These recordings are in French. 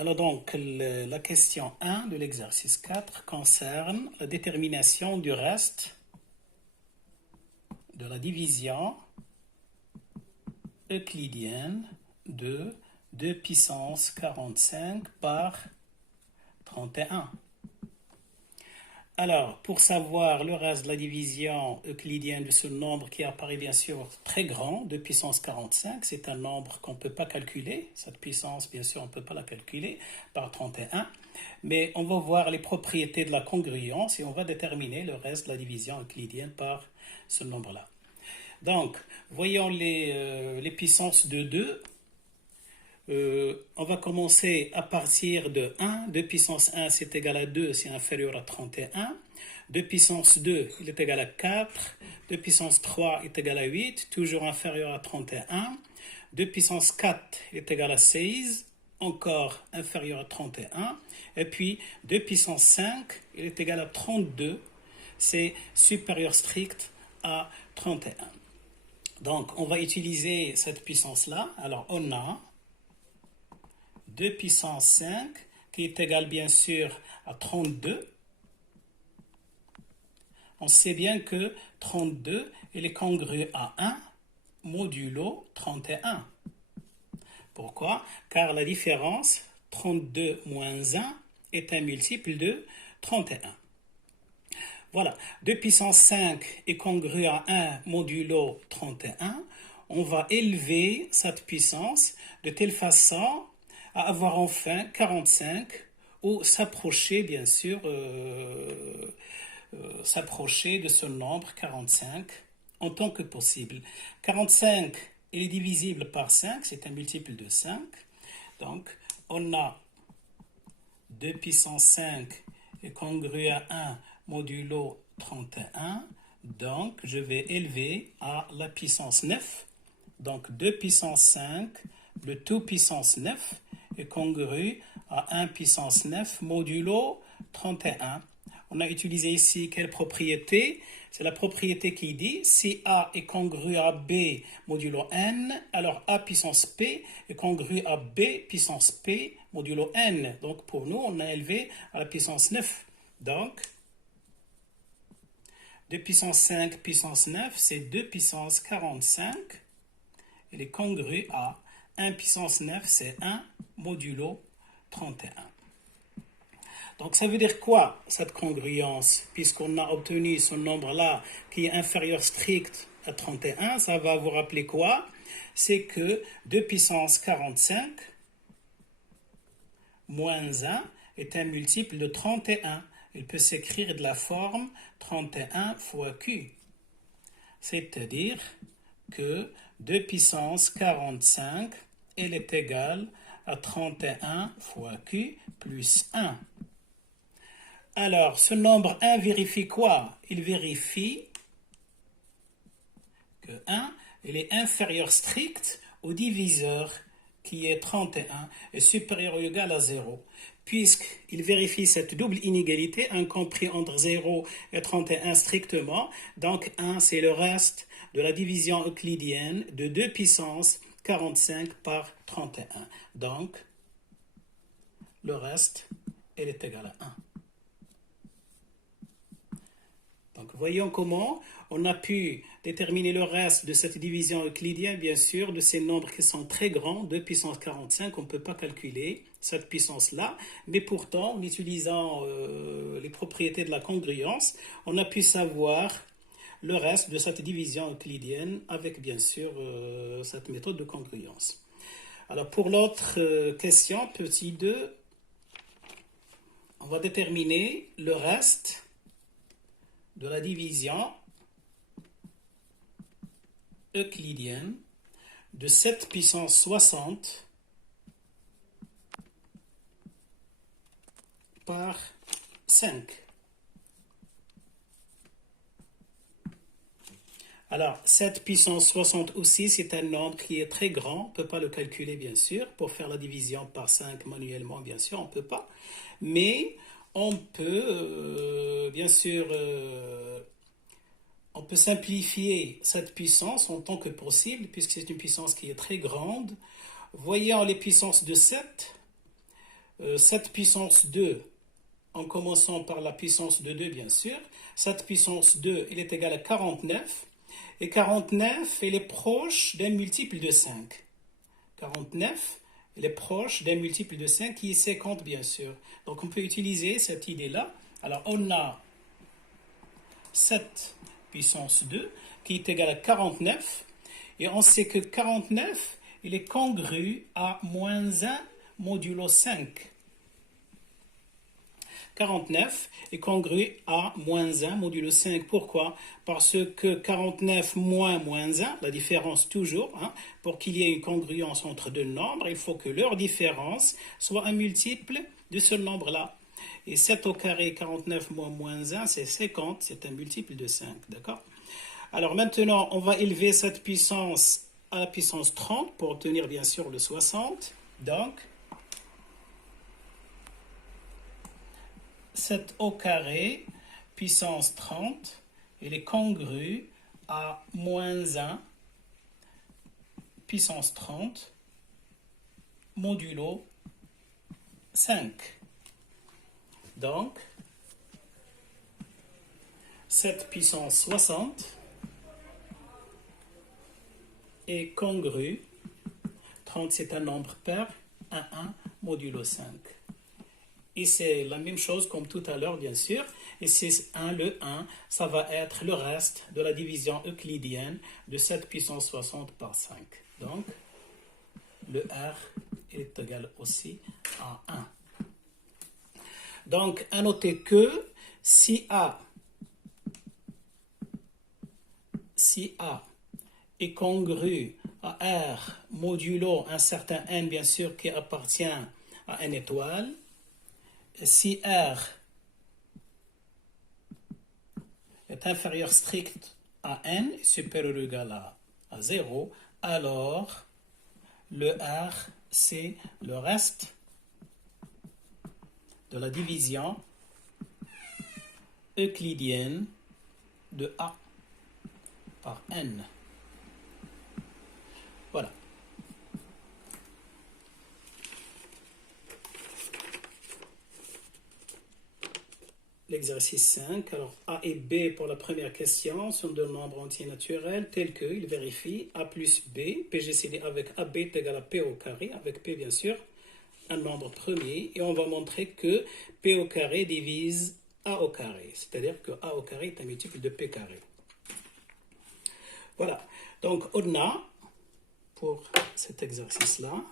Alors donc, la question 1 de l'exercice 4 concerne la détermination du reste de la division euclidienne de 2 puissance 45 par 31. Alors, pour savoir le reste de la division euclidienne de ce nombre qui apparaît bien sûr très grand, 2 puissance 45, c'est un nombre qu'on ne peut pas calculer. Cette puissance, bien sûr, on ne peut pas la calculer par 31. Mais on va voir les propriétés de la congruence et on va déterminer le reste de la division euclidienne par ce nombre-là. Donc, voyons les puissances de 2. On va commencer à partir de 1. 2 puissance 1, c'est égal à 2, c'est inférieur à 31. 2 puissance 2, il est égal à 4. 2 puissance 3 est égal à 8, toujours inférieur à 31. 2 puissance 4 est égal à 16, encore inférieur à 31. Et puis 2 puissance 5, il est égal à 32, c'est supérieur strict à 31. Donc, on va utiliser cette puissance-là. Alors, on a 2 puissance 5, qui est égal bien sûr à 32. On sait bien que 32, il est congru à 1 modulo 31. Pourquoi? Car la différence, 32 moins 1, est un multiple de 31. Voilà, 2 puissance 5 est congru à 1 modulo 31. On va élever cette puissance de telle façon à avoir enfin 45 ou s'approcher bien sûr s'approcher de ce nombre 45 en tant que possible. 45 il est divisible par 5, c'est un multiple de 5. Donc on a 2 puissance 5 est congru à 1 modulo 31. Donc je vais élever à la puissance 9. Donc 2 puissance 5, le tout puissance 9 est congru à 1 puissance 9 modulo 31. On a utilisé ici quelle propriété? C'est la propriété qui dit si A est congru à B modulo n, alors A puissance P est congru à B puissance P modulo n. Donc pour nous, on a élevé à la puissance 9. Donc 2 puissance 5 puissance 9, c'est 2 puissance 45. Il est congru à 1 puissance 9, c'est 1 modulo 31. Donc ça veut dire quoi cette congruence? Puisqu'on a obtenu ce nombre-là qui est inférieur strict à 31, ça va vous rappeler quoi? C'est que 2 puissance 45 moins 1 est un multiple de 31. Il peut s'écrire de la forme 31 fois Q. C'est-à-dire que 2 puissance 45, elle est égale à 31 fois Q plus 1. Alors, ce nombre 1 vérifie quoi? Il vérifie que 1, il est inférieur strict au diviseur qui est 31 et supérieur ou égal à 0. Puisqu'il vérifie cette double inégalité, incompris entre 0 et 31 strictement, donc 1 c'est le reste de la division euclidienne de 2 puissance 45 par 31. Donc, le reste, elle est égal à 1. Donc, voyons comment on a pu déterminer le reste de cette division euclidienne, bien sûr, de ces nombres qui sont très grands, 2 puissance 45, on ne peut pas calculer cette puissance-là, mais pourtant, en utilisant les propriétés de la congruence, on a pu savoir le reste de cette division euclidienne avec, bien sûr, cette méthode de congruence. Alors, pour l'autre question, petit 2, on va déterminer le reste de la division euclidienne de 7 puissance 60 par 5. Alors, 7 puissance 60 aussi, c'est un nombre qui est très grand. On ne peut pas le calculer, bien sûr. Pour faire la division par 5 manuellement, bien sûr, on ne peut pas. Mais on peut, bien sûr, on peut simplifier cette puissance en tant que possible, puisque c'est une puissance qui est très grande. Voyons les puissances de 7. 7 puissance 2, en commençant par la puissance de 2, bien sûr. 7 puissance 2, il est égal à 49. Et 49, il est proche d'un multiple de 5. 49, il est proche d'un multiple de 5 qui est 50, bien sûr. Donc, on peut utiliser cette idée-là. Alors, on a 7 puissance 2 qui est égal à 49. Et on sait que 49, il est congru à moins 1 modulo 5. 49 est congru à moins 1 modulo 5. Pourquoi? Parce que 49 moins moins 1, la différence toujours, pour qu'il y ait une congruence entre deux nombres, il faut que leur différence soit un multiple de ce nombre-là. Et 7 au carré, 49 moins moins 1, c'est 50, c'est un multiple de 5, d'accord? Alors maintenant, on va élever cette puissance à la puissance 30 pour obtenir bien sûr le 60. Donc, 7 au carré, puissance 30, il est congru à moins 1, puissance 30, modulo 5. Donc, 7 puissance 60 est congru, 30 c'est un nombre pair, 1 modulo 5. Et c'est la même chose comme tout à l'heure, bien sûr. Et c'est 1, le 1, ça va être le reste de la division euclidienne de 7 puissance 60 par 5. Donc, le R est égal aussi à 1. Donc, à noter que si A est congru à R modulo un certain n, bien sûr, qui appartient à n étoile, si R est inférieur strict à n, supérieur ou égal à 0, alors le R, c'est le reste de la division euclidienne de A par n. Voilà. L'exercice 5, alors A et B pour la première question sont deux nombres entiers naturels tels que, il vérifie, A plus B, PGCD avec AB est égal à P au carré, avec P bien sûr, un nombre premier, et on va montrer que P au carré divise A au carré, c'est-à-dire que A au carré est un multiple de P carré. Voilà, donc on a, pour cet exercice-là,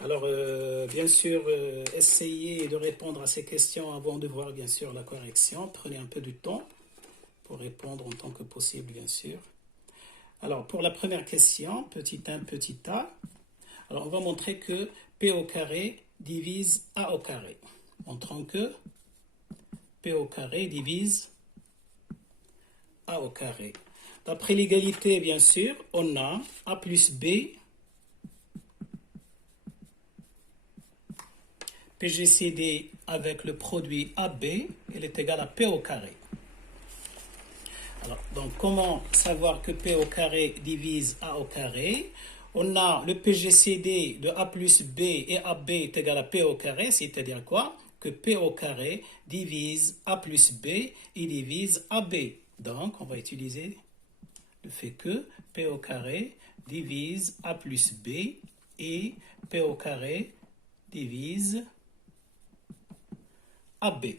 alors, bien sûr, essayez de répondre à ces questions avant de voir, bien sûr, la correction. Prenez un peu de temps pour répondre en tant que possible, bien sûr. Alors, pour la première question, petit 1, petit a, alors on va montrer que P au carré divise A au carré. Montrons que P au carré divise A au carré. D'après l'égalité, bien sûr, on a A plus B PGCD avec le produit AB, il est égal à P au carré. Alors, donc, comment savoir que P au carré divise A au carré? On a le PGCD de A plus B et AB est égal à P au carré, c'est-à-dire quoi? Que P au carré divise A plus B et divise AB. Donc, on va utiliser le fait que P au carré divise A plus B et P au carré divise AB.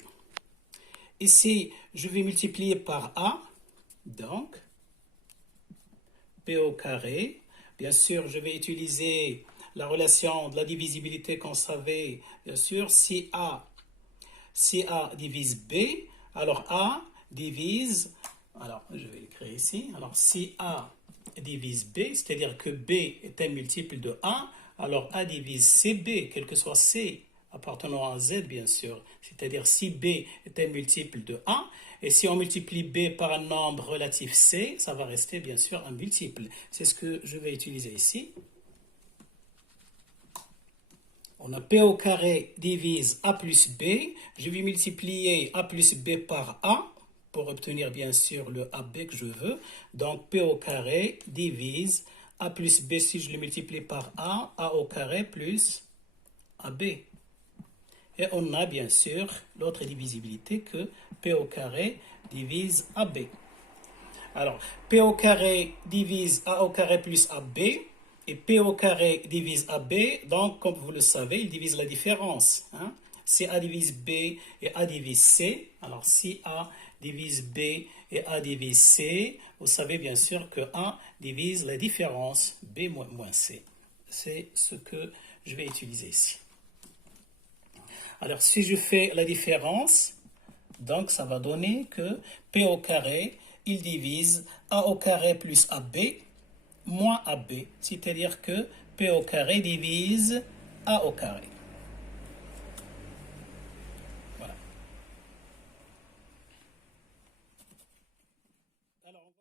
Ici, je vais multiplier par A, donc P au carré. Bien sûr, je vais utiliser la relation de la divisibilité qu'on savait, bien sûr, si A divise B, alors A divise, alors je vais l'écrire ici, alors si A divise B, c'est-à-dire que B est un multiple de A, alors A divise CB, quel que soit C, appartenant à Z, bien sûr. C'est-à-dire si B est un multiple de A, et si on multiplie B par un nombre relatif C, ça va rester, bien sûr, un multiple. C'est ce que je vais utiliser ici. On a P au carré divise A plus B. Je vais multiplier A plus B par A. pour obtenir bien sûr le AB que je veux. Donc P au carré divise A plus B si je le multiplie par A au carré plus AB. Et on a bien sûr l'autre divisibilité que P au carré divise AB. Alors, P au carré divise A au carré plus AB, et P au carré divise AB, donc comme vous le savez, il divise la différence. Hein? Si A divise B et A divise C, alors si A divise B et A divise C, vous savez bien sûr que A divise la différence B moins C. C'est ce que je vais utiliser ici. Alors, si je fais la différence, donc ça va donner que P au carré, il divise A au carré plus AB moins AB. C'est-à-dire que P au carré divise A au carré.